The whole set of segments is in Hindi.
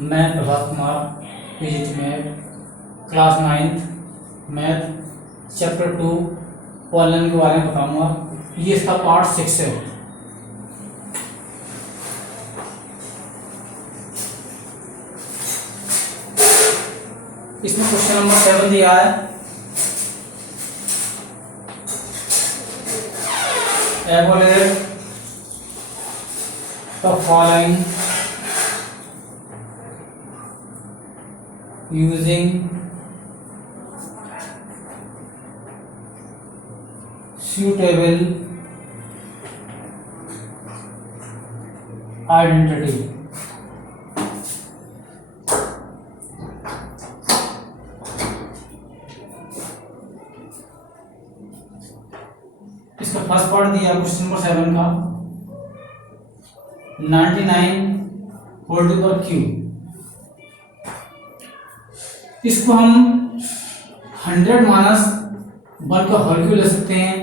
मैं प्रभात कुमार, पीजीटी में class 9th math chapter 2 pollen के बारे में बताऊंगा। ये इसका पार्ट 6 है। इसमें क्वेश्चन नंबर 7 दिया है। Evaluate the following using suitable identity। इसका फर्स्ट पार्ट दिया क्वेश्चन नंबर 7 का 99 होल टू द क्यूब। इसको हम 100 माइनस 1 का होल क्यूब ले सकते हैं।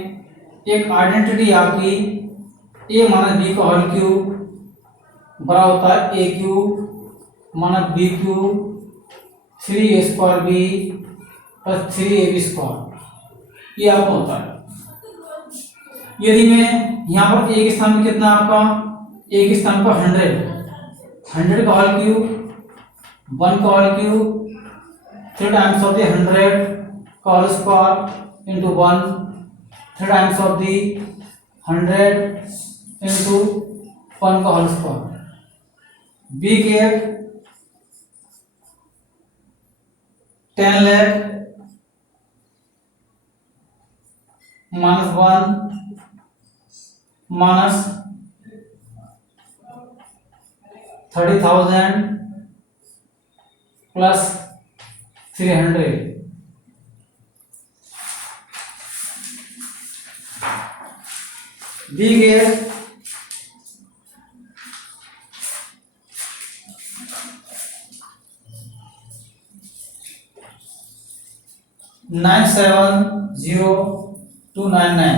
एक आइडेंटिटी आपकी a माइनस b का होल क्यूब बराबर होता है a cube minus b cube 3a square b plus 3ab square, ये आपका होता है। यदि मैं यहाँ पर a के स्थान पर कितना आपका a के स्थान पर 100 का होल क्यूब 1 का whole cube 3 times of the 100 का whole square into 1 3 times of the 100 into 1 का होल स्क्वायर। बी के 10 लाख माइनस 1 माइनस 30,000 प्लस 300। दी गए 970299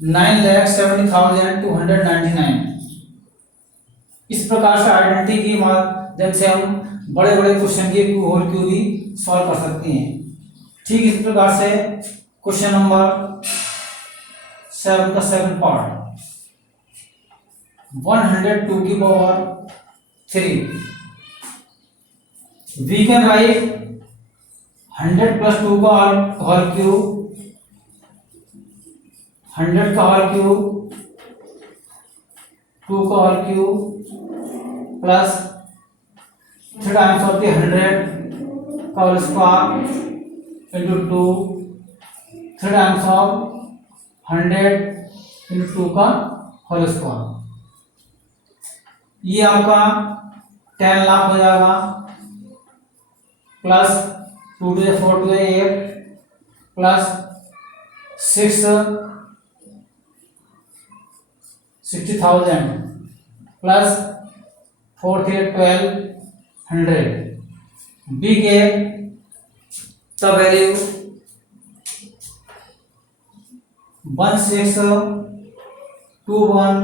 9,70,299। इस प्रकार से आइडेंटिटी के माध्यम से हम बड़े बड़े क्वेश्चन के होल क्यूब भी सॉल्व कर सकते हैं। ठीक इस प्रकार से क्वेश्चन नंबर 7 का सेकंड पार्ट 102 की power 3। We can write 100 plus 2 का होल क्यूब 100 का होल क्यूब 2 का whole cube plus 3 times of the 100 का whole square into 2 3 times of 100 into 2 का होल स्क्वायर। ये आपका 10 लाख हो जाएगा plus 2 to the 4 to the 8 plus 60,000 plus 4 to 1200। B के द वैल्यू 1621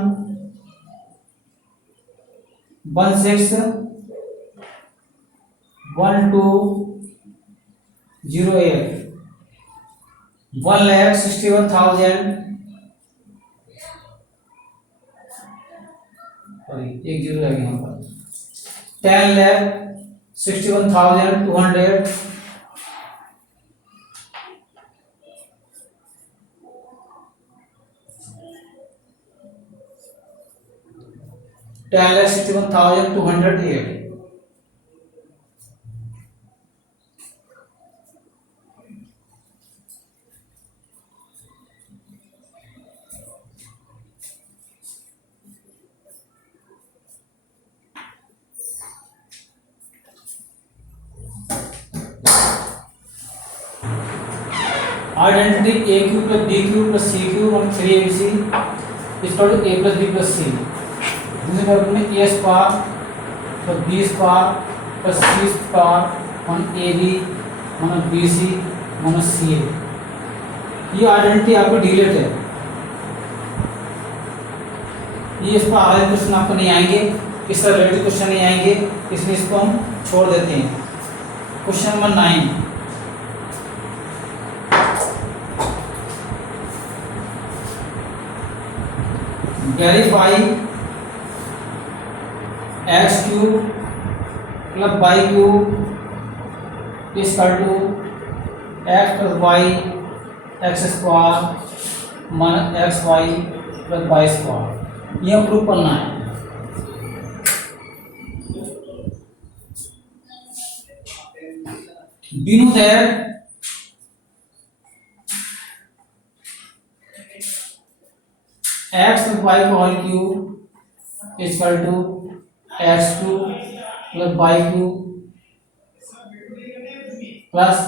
1208 1,61,000 सॉरी एक जीरो लगे यहाँ पर 10,61,200 10,61,208। Identity A cube plus B cube plus C cube और 3abc equal to a plus b plus c। दूसरे वर्ग में a square plus b square plus c square one ab minus bc minus ca। ये आइडेंटिटी आपको डिलीट है। ये इस पर आगे क्वेश्चन आपको नहीं आएंगे। इससे रिलेटेड क्वेश्चन नहीं आएंगे, इसलिए इसको हम छोड़ देते हैं। Question number 9, verify x cube plus y cube is equal to x plus y x square minus x Y plus Y square, यह प्रूफ करना है। We know that x plus y का whole cube is equal to x cube plus y cube plus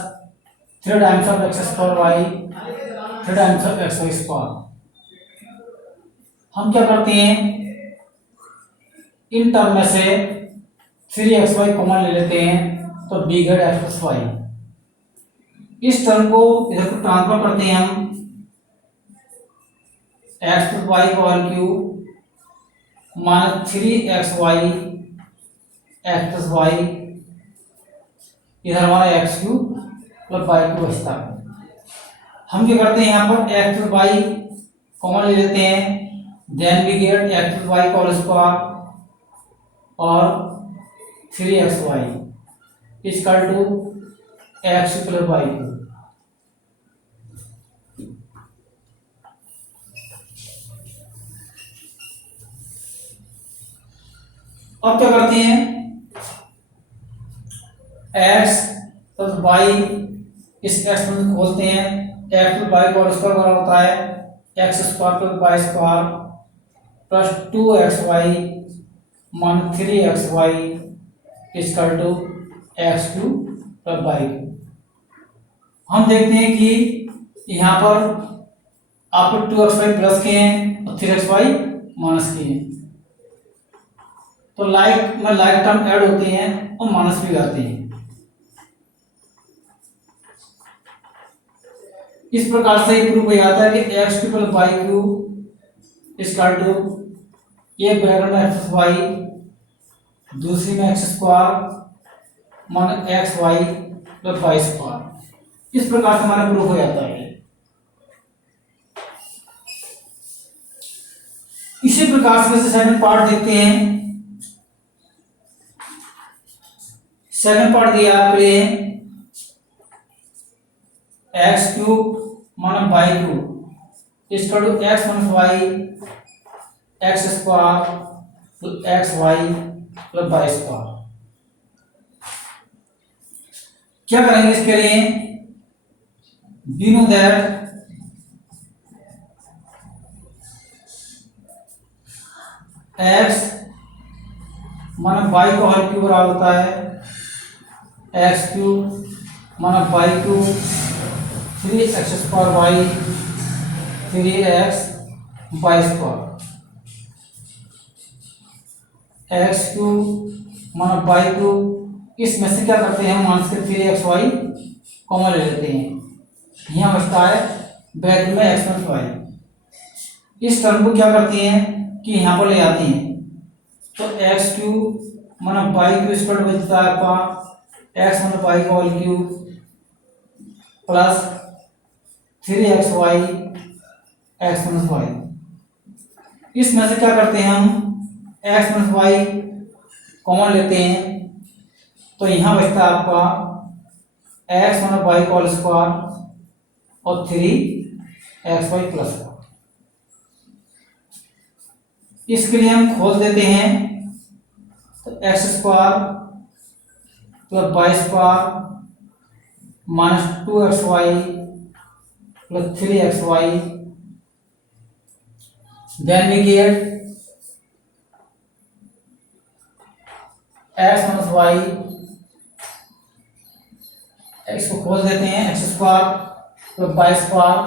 3 times of x square y 3 times of x y square. हम क्या करते हैं, इन टर्म में से 3xy कॉमन ले लेते हैं, तो बी ग्रेड एक्स प्लस वाई। इस टर्म को इधर को ट्रांसफर करते हैं हम, एक्स प्लस वाई का whole cube minus 3xy x plus y, इधर हमारा x cube plus y cube बचता है। हम क्या करते हैं, यहाँ पर एक्स प्लस वाई कॉमन ले लेते हैं, then we get x plus y का होल स्क्वायर और 3xy equal to x plus y cube. अब क्या करते हैं, x प्लस वाई इस एक्स में खोलते हैं, एक्स प्लस वाई का स्क्वायर बराबर होता है x square plus Y square plus 2xy minus 3xy equal to x cube plus y cube. हम देखते हैं कि यहाँ पर आपको 2xy प्लस के हैं और 3xy माइनस के हैं, तो लाइक में लाइक टर्म ऐड होते हैं और माइनस भी आते हैं। इस प्रकार से प्रूफ हो जाता है कि x cube plus y cube equal to एक ब्रैकेट में एक्स वाई, दूसरी में x square minus x Y plus Y square. इस प्रकार से हमारा प्रूफ हो जाता है। इसी प्रकार से सेकंड पार्ट देखते हैं। सेकंड पार्ट दिया आपके लिए x cube minus Y cube equal to x minus y x square x Y plus Y square. क्या करेंगे इसके लिए, we know that x minus y का होल क्यूब बराबर होता है x cube minus Y cube 3x square y 3x y square, x cube minus Y cube, इसमें से क्या करते हैं हम माइनस के 3xy कॉमन ले लेते हैं, यहाँ बचता है ब्रैकेट में x माइनस वाई। इस टर्म को क्या करते हैं कि यहाँ पर ले आते हैं, तो x cube minus Y cube square बचता है आपका एक्स माइनस वाई का whole cube plus 3xy x minus y. इसमें से क्या करते हैं हम एक्स माइनस वाई कॉमन लेते हैं, तो यहाँ बचता है आपका एक्स माइनस वाई का होल स्क्वायर और 3xy प्लस। इसके लिए हम खोल देते हैं, तो x square plus Y square minus 2xy plus 3xy, then we get x minus y, x को खोल देते हैं x square plus Y square,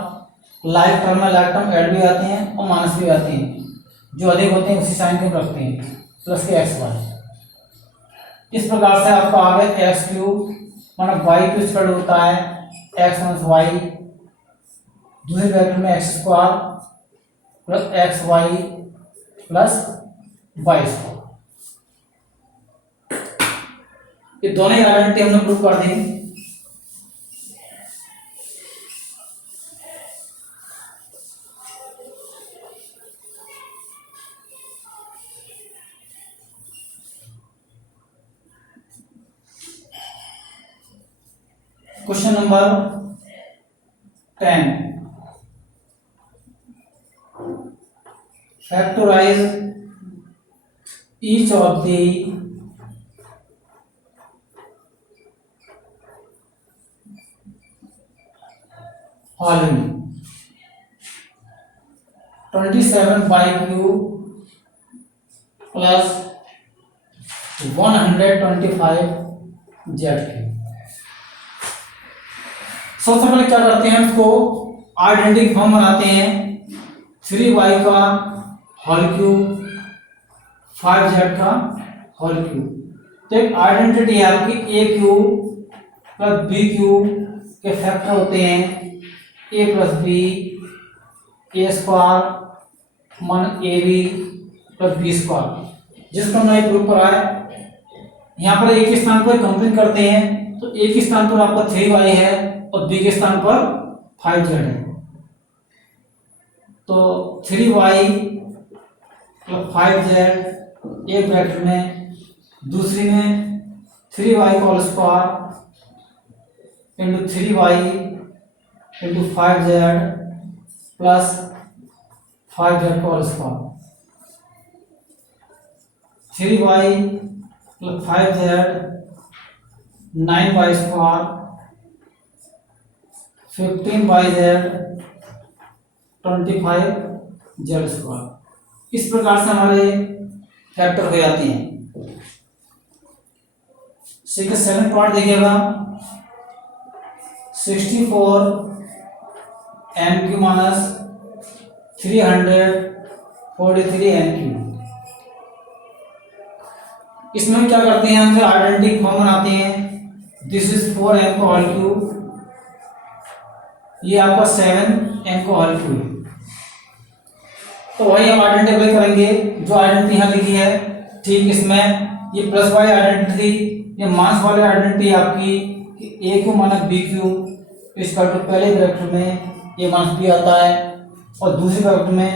like term में लाइक टर्म ऐड भी आते हैं और माइनस भी आते हैं, जो अधिक होते हैं उसी साइन को रखते हैं प्लस के एक्स वाई। इस प्रकार से आपका आ गया X cube minus Y cube square होता है एक्स माइनस वाई, दूसरे ब्रैकेट में x square plus X Y plus Y square. ये दोनों ही आइडेंटिटी हमने प्रूव कर दी। Question number 10, factorise each of the following: 27 by q plus 125 z। सबसे पहले क्या करते हैं, इसको आइडेंटिटी फॉर्म बनाते हैं। 3y का होल क्यूब 5z का होल क्यूब। तो एक आइडेंटिटी है आपकी a cube plus B cube के फैक्टर होते हैं a plus b a square minus a B plus B square, जिसको हमने प्रूव करा है। यहाँ पर एक स्थान पर कंपेयर करते हैं तो एक स्थान पर आपका 3y है और बी के स्थान पर 5z है। तो 3y प्लस 5z एक ब्रैकेट में, दूसरी में 3y का whole square into 3y into 5z plus 5z का whole square. 3y plus 5z 9y square 15yz 25z square. इस प्रकार से हमारे फैक्टर हो जाते हैं। सेकंड पार्ट देखिएगा, 64 m³ माइनस 343 m³। इसमें क्या करते हैं, हम आइडेंटिटी फॉर्म बनाते हैं। दिस इज 4m का होल क्यूब, ये आपका 7m का होल क्यूब। तो वही हम आइडेंटिफाई करेंगे जो आइडेंटिटी यहाँ लिखी है। ठीक इसमें ये प्लस वाली आइडेंटिटी, ये माइनस वाली आइडेंटिटी आपकी ए क्यू माइनस बी क्यू, इसका तो पहले ब्रैकेट में ए माइनस बी आता है और दूसरे ब्रैकेट में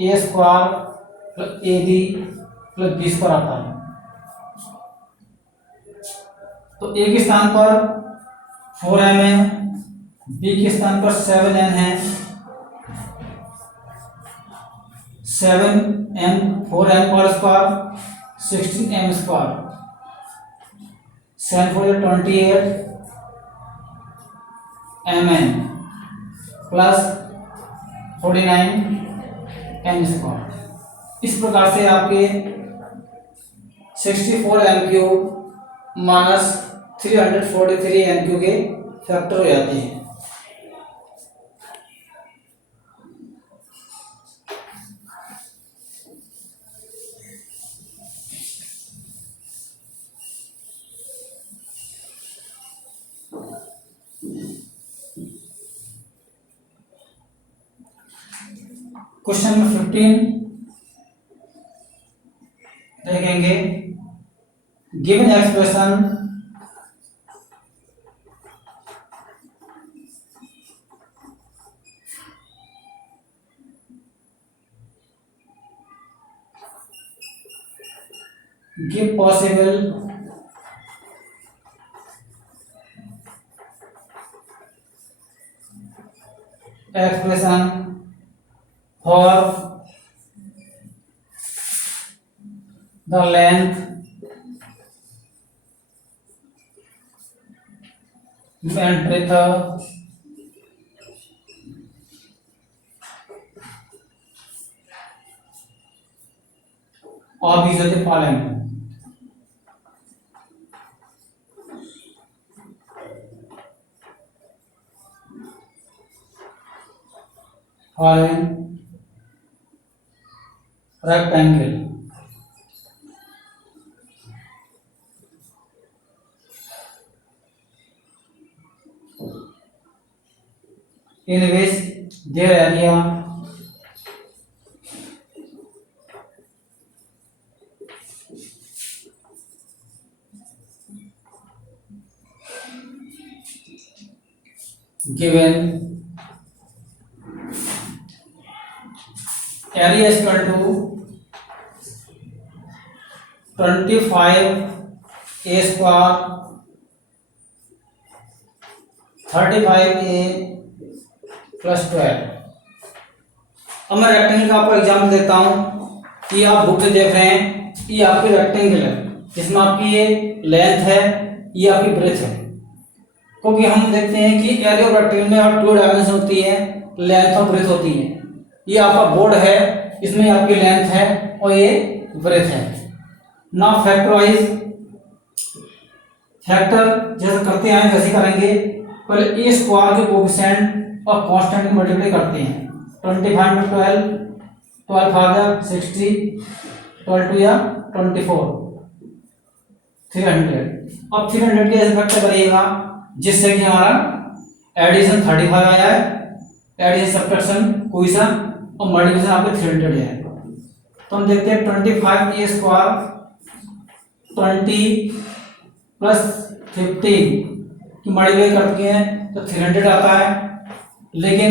A square plus A B plus B square आता है। तो ए के स्थान पर 4m है, बी के स्थान पर 7n है। 7m 4m whole square 16m square, 7 4 28 mn plus 49 m square. इस प्रकार से आपके 64 m³ माइनस 343 m³ के फैक्टर हो जाते हैं। क्वेश्चन नंबर 15 देखेंगे। Given expression give possible expression for the length and breadth of each of the following. Following rectangle in which their area given area is equal to 25 a square 35 a plus 12। अब मैं रेक्टेंगल का आपको एग्जाम्पल देता हूँ कि आप बुक में देख रहे हैं, ये आपकी रेक्टेंगल है जिसमें आपकी ये लेंथ है, ये आपकी ब्रेथ है। क्योंकि हम देखते हैं कि एरिया ऑफ रेक्टेंगल में और 2 डायमेंशन होती है, लेंथ और ब्रेथ होती है। ये आपका बोर्ड है, इसमें आपकी लेंथ है और ये ब्रेथ है। नाउ फैक्टराइज, फैक्टर जैसे करते हैं वैसे करेंगे। पहले ए स्क्वायर के कोएफिशिएंट और कांस्टेंट की मल्टीप्लाई करते हैं। 25 में 12, 12 आ गया 60, 12 2 या 24, 300। अब 300 के ऐसे फैक्टर करिएगा जिससे कि हमारा एडिशन 35 आया है, एडिशन सब्ट्रैक्शन कोई सा, और मल्टीप्लिकेशन आपके 300 है। तो हम देखते हैं 25 ए स्क्वायर 20 प्लस 15 की मल्टीप्लाई करते हैं तो 300 आता है, लेकिन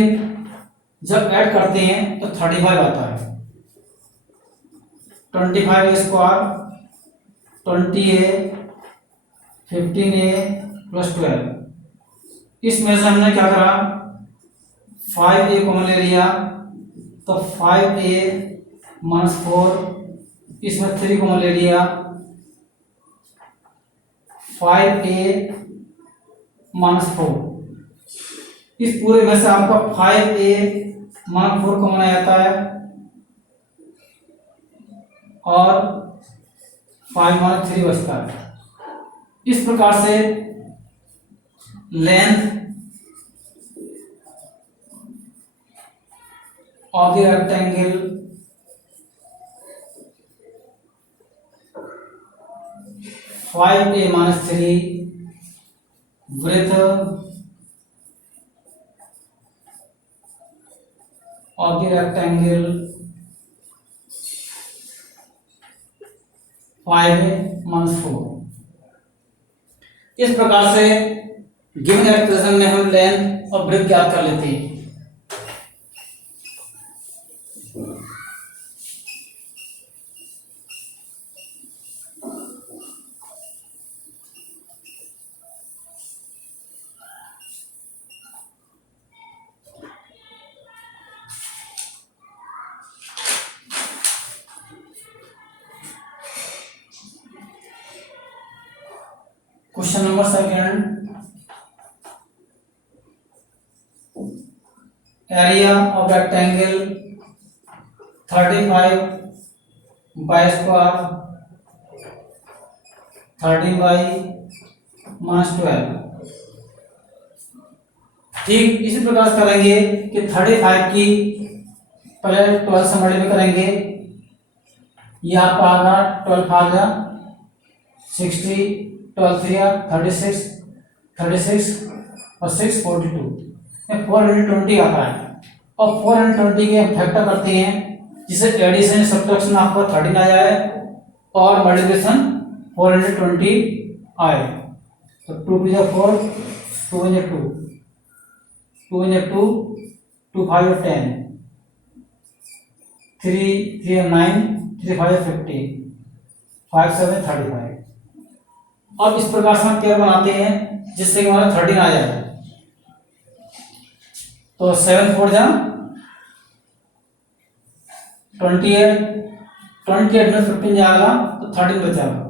जब ऐड करते हैं तो 35 आता है। 25 ए स्क्वायर 20 ए 15 ए प्लस 12। इसमें से हमने क्या करा, 5 ए कॉमन ले लिया तो 5 ए माइनस 4, इसमें 3 कॉमन ले लिया 5 ए माइनस 4। इस पूरे में से आपका 5 ए माइनस 4 कॉमन आ जाता है और 5 माइनस 3 बचता है। इस प्रकार से length of the rectangle (5a minus 3) width of the rectangle 5a minus 4। इस प्रकार से गिवन एक्सप्रेशन में हम लेंथ और ब्रेथ ज्ञात कर लेते हैं। Question number 2, area of rectangle 35 bye square 13 bye minus 12। ठीक इसी प्रकार से करेंगे कि 35 की पहले 12 से मल्टीप्लाई करेंगे, ये आपका आ गया 12 आ गया 60, 12 3 36, 36 और 6 42, 420 आता है। और 420 के फैक्टर करते हैं जिसे एडिशन सब्ट्रैक्शन आपको 13 आया है और मल्टीप्लिकेशन 420 आए। तो 2 2 4, 2 2 2, 2 2 2 5 10, 3 3 9, 3 5 15, 5 7 35। अब इस प्रकार से हम पेयर बनाते हैं जिससे कि हमारा 13 आ जाए। तो 7 4 जा 28, 28 में 15 जाएगा तो 13 बचाएगा।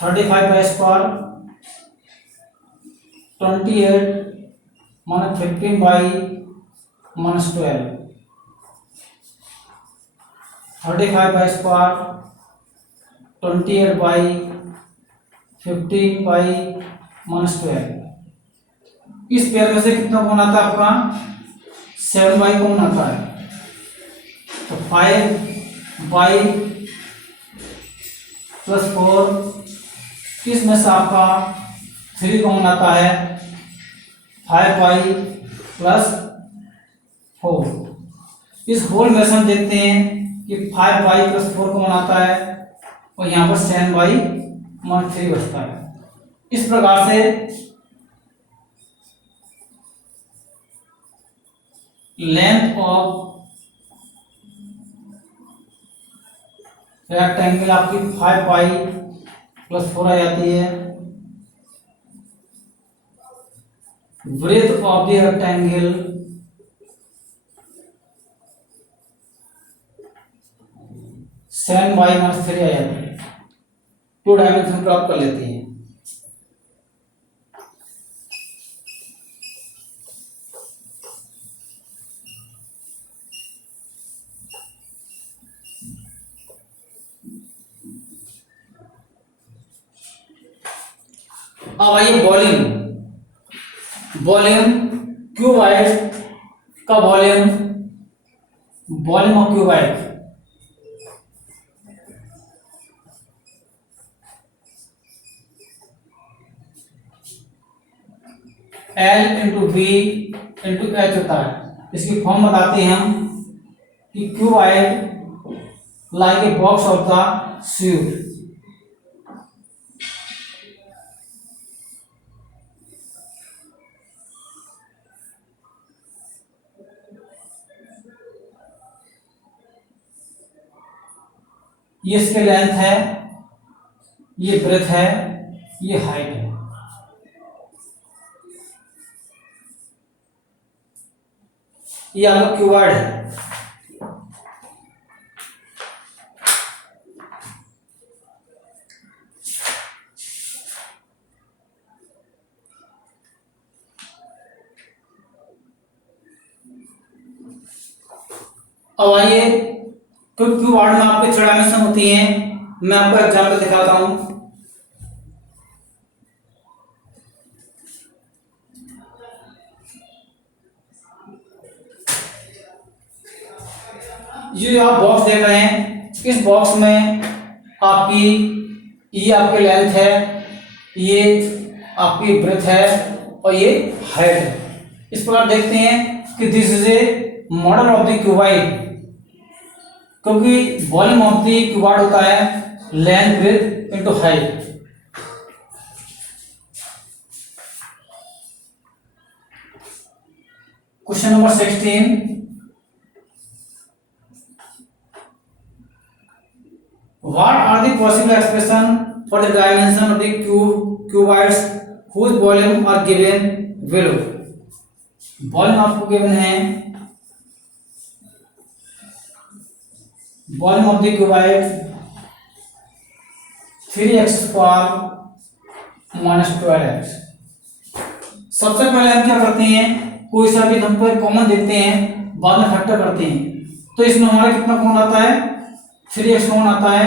35 का स्क्वायर 28 माइनस 15 बाई माइनस 12, 35 का स्क्वायर 28 बाई 15 बाई माइनस 12। इस पेयर में से कितना कौन आता है आपका 7 बाई कौन आता है, तो 5 बाई प्लस 4, इसमें से आपका 3 कौन आता है 5 बाई प्लस 4। इस होल में से हम देखते हैं कि 5 बाई प्लस 4 कौन आता है और यहाँ पर 7 बाई माइनस 3 बचता है। इस प्रकार से लेंथ ऑफ रेक्टेंगल आपकी 5 पाई प्लस 4 आ जाती है। Breadth of the rectangle 7 by minus 3 आ जाती है। 2 डायमेंशन प्राप्त कर लेते हैं। अब आइए वॉल्यूम क्यूबाइड का volume of cuboid L into V into H होता है। इसकी फॉर्म बताते हैं हम कि cuboid like a box of the sweet. ये इसके लेंथ है, ये ब्रेथ है, ये हाइट है। ये आपका क्यूबाइड है। अब आइए क्यूबाइड में आपके 6 डायमेंशन होती हैं। मैं आपको एग्जाम्पल दिखाता हूं। ये आप बॉक्स देख रहे हैं, इस बॉक्स में आपकी ये आपकी लेंथ है, ये आपकी ब्रेथ है और ये हाइट है। इस प्रकार देखते हैं कि this is a model of the cuboid, क्योंकि वॉल्यूम ऑफ द क्यूबाइड होता है length breadth into height. Question number 16, what are the possible expression for the dimension of the cuboids whose volume are given below? Volume आपको गिवन है, volume of the cuboid 3x square minus 12x। सबसे पहले हम क्या करते हैं, कोई सा भी नंबर कॉमन देखते हैं, बाद में फैक्टर करते हैं। तो इसमें हमारा कितना कॉमन आता है, 3x कॉमन आता है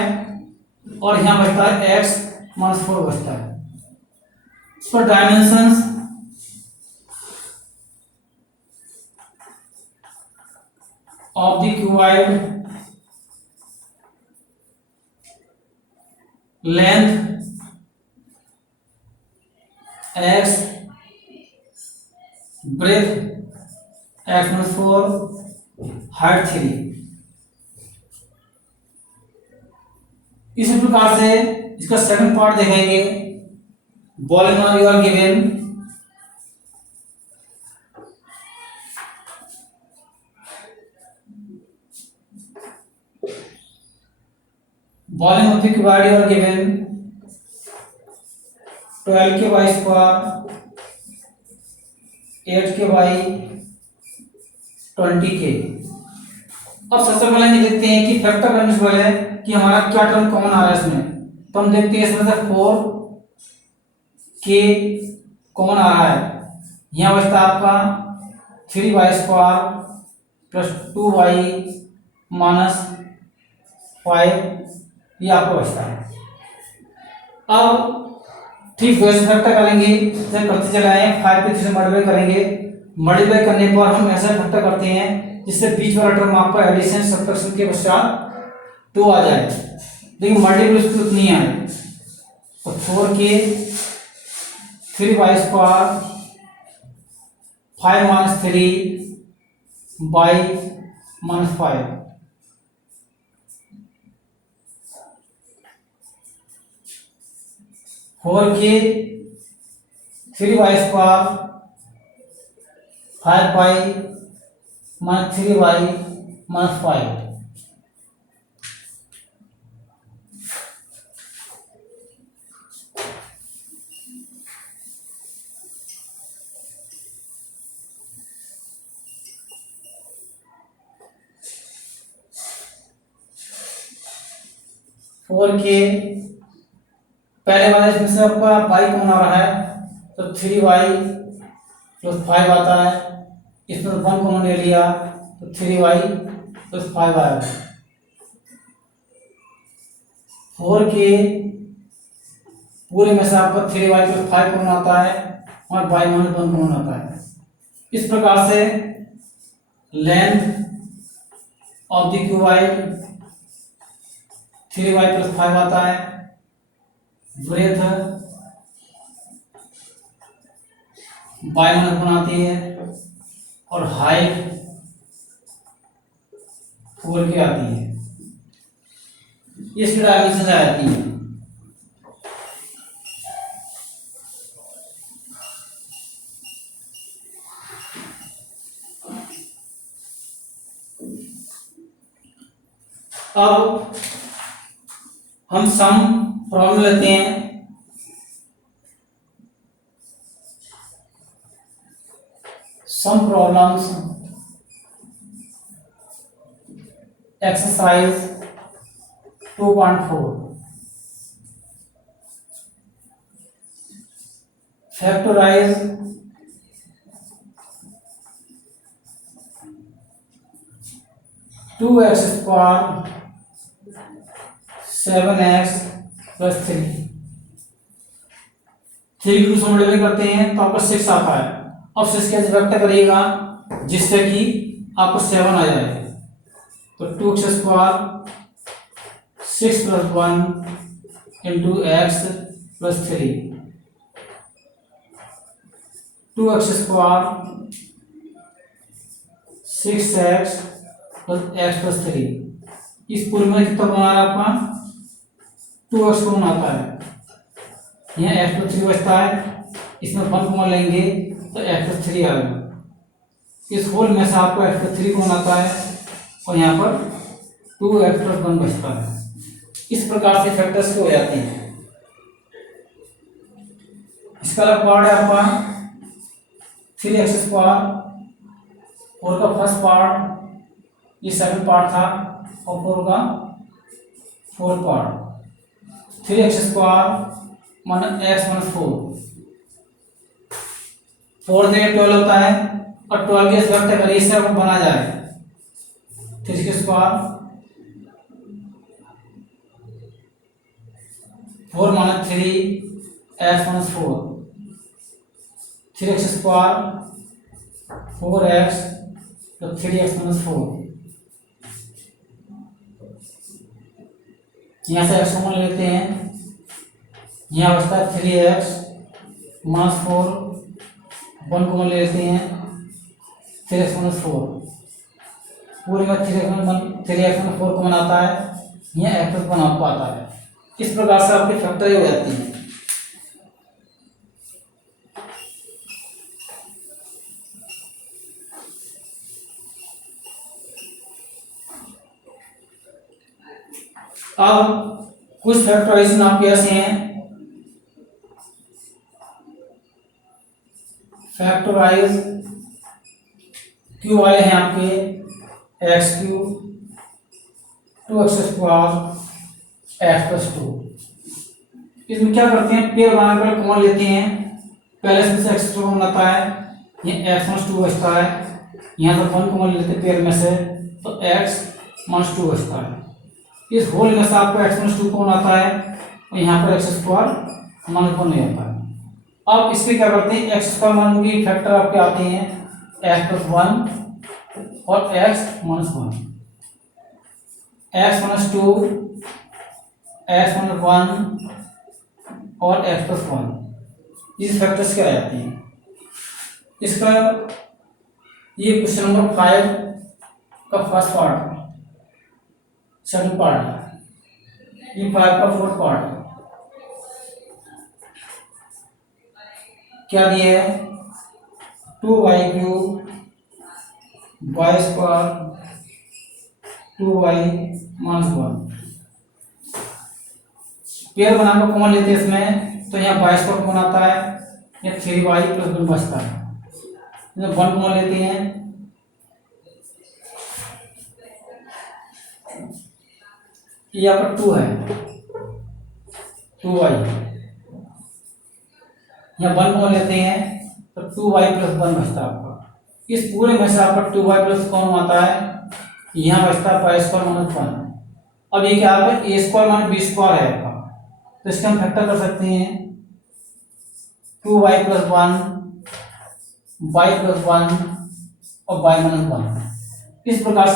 और यहाँ बचता है x माइनस 4 बचता है। तो dimensions of the cuboid length x, breadth x minus 4, height 3। इसी प्रकार से इसका सेकंड पार्ट देखेंगे। Volume you are given volume of the cuboid you are given 12 के बाई स्क्वायर 8 के बाई 20 के। अब सबसे पहले हम देखते हैं कि फैक्टर करने से पहले कि हमारा क्या टर्म कॉमन आ रहा है इसमें। तो हम देखते हैं इसमें से 4 के कॉमन आ रहा है। यहाँ बचता है आपका 3 by square plus 2 by minus 5, ये आपको बचता है। अब ठीक वैसे फैक्टर करेंगे, जब करते चले आए 5 पे 3 से मल्टीप्लाई करेंगे। मल्टीप्लाई करने पर हम ऐसा फैक्टर करते हैं जिससे बीच वाला टर्म आपका एडिशन सब्ट्रैक्शन के पश्चात 2 आ जाए, लेकिन मल्टीप्लाई उतनी आए। तो 4 के 3 by square 5 minus 3 by minus 5, 4 के 3 by square 5 by minus 3y minus 5। Four के पहले वाले इसमें से आपका y कौन आ रहा है, तो 3y प्लस 5 आता है। इसमें 1 कॉमन ले लिया तो 3y प्लस 5 आएगा। 4 के पूरे में से आपका 3y प्लस 5 कॉमन आता है और y माइनस 1 कॉमन आता है। इस प्रकार से length of the cuboid 3y plus 5 आता है, ब्रेथ y माइनस 1 आती है और हाइट 4 की आती है। इसकी डायमेंशन आती है। अब हम सम प्रॉब्लम लेते हैं। Some problems exercise 2.4 factorise 2x square 7x plus 3 की टू मल्टीप्लाई करते हैं तो आपको 6 आता है। अब 6 कैसे वेक्टर करिएगा जिससे कि आपको 7 आ जाए, तो 2x square 6 plus 1 into x plus 3, 2x square 6x plus x plus 3। इस पूरे में कितना बना रहा है आपका 2x कॉमन आता है, यहाँ x प्लस 3 बचता है, इसमें 1 कॉमन लेंगे तो x प्लस 3 आएगा। इस होल में से आपको x प्लस 3 कॉमन आता है और यहाँ पर 2x प्लस 1 बचता है। इस प्रकार से फैक्टर्स की हो जाती है। इसका अलग पार्ट है आपका 3x स्क्वायर, 4 का फर्स्ट पार्ट ये सेकंड पार्ट था और 4 का fourth part. 3x square minus x minus 4 देंगे 12 होता है और 12 के वेक्टर करिए इससे आपको बना जाए 3x square 4 minus 3 x minus 4, 3x square 4x plus 3x minus 4। यहाँ से x कॉमन लेते हैं, यहाँ बचता है 3x माइनस 4, 1 कॉमन ले लेते हैं 3x माइनस 4, पूरे में 3x माइनस 4 कॉमन आता है, यहाँ x प्लस 1 आपको आता है। इस प्रकार से आपकी फैक्टरी हो जाती है। अब कुछ फैक्टराइजेशन आपके ऐसे हैं, फैक्टराइज क्यू वाले हैं आपके x Q 2x square x plus 2। इसमें क्या करते हैं पेयर बनाने पर कॉमन लेते हैं, पहले से एक्स कॉमन आता है, ये एक्स माइनस 2 बचता है, यहाँ पर 1 कॉमन लेते हैं पेयर में से तो एक्स माइनस 2 बचता है। इस होल में से आपको एक्स माइनस 2 कौन आता है और यहाँ पर एक्स स्क्वायर माइनस 1 नहीं आता है। अब इसमें क्या करते हैं एक्स स्क्वायर मान की फैक्टर आपके आते हैं एक्स प्लस 1 और x minus 1, x minus 2, x minus 1 और एक्स प्लस 1, इस फैक्टर्स क्या आती हैं। इसका ये क्वेश्चन नंबर 5 का फर्स्ट पार्ट सेकंड पार्ट है, ये 5 का फोर्थ पार्ट है। क्या दिया है 2y cube y square 2y minus 1। Pair बनाकर कॉमन लेते हैं इसमें, तो यहाँ वाई स्क्वायर कॉमन आता है, या 3y प्लस 1 बचता है। 1 कॉमन लेते हैं, यहाँ पर 2 है, 2y, यहाँ 1 कॉमन लेते हैं तो 2y प्लस 1 बचता है आपका। इस पूरे में से आपका 2y प्लस कौन आता है, यहाँ बचता है वाई स्क्वायर माइनस 1। अब ये क्या है, ए स्क्वायर माइनस बी स्क्वायर है आपका, तो इसके हम फैक्टर कर सकते हैं 2y प्लस 1, y प्लस 1 और y माइनस 1। इस प्रकार से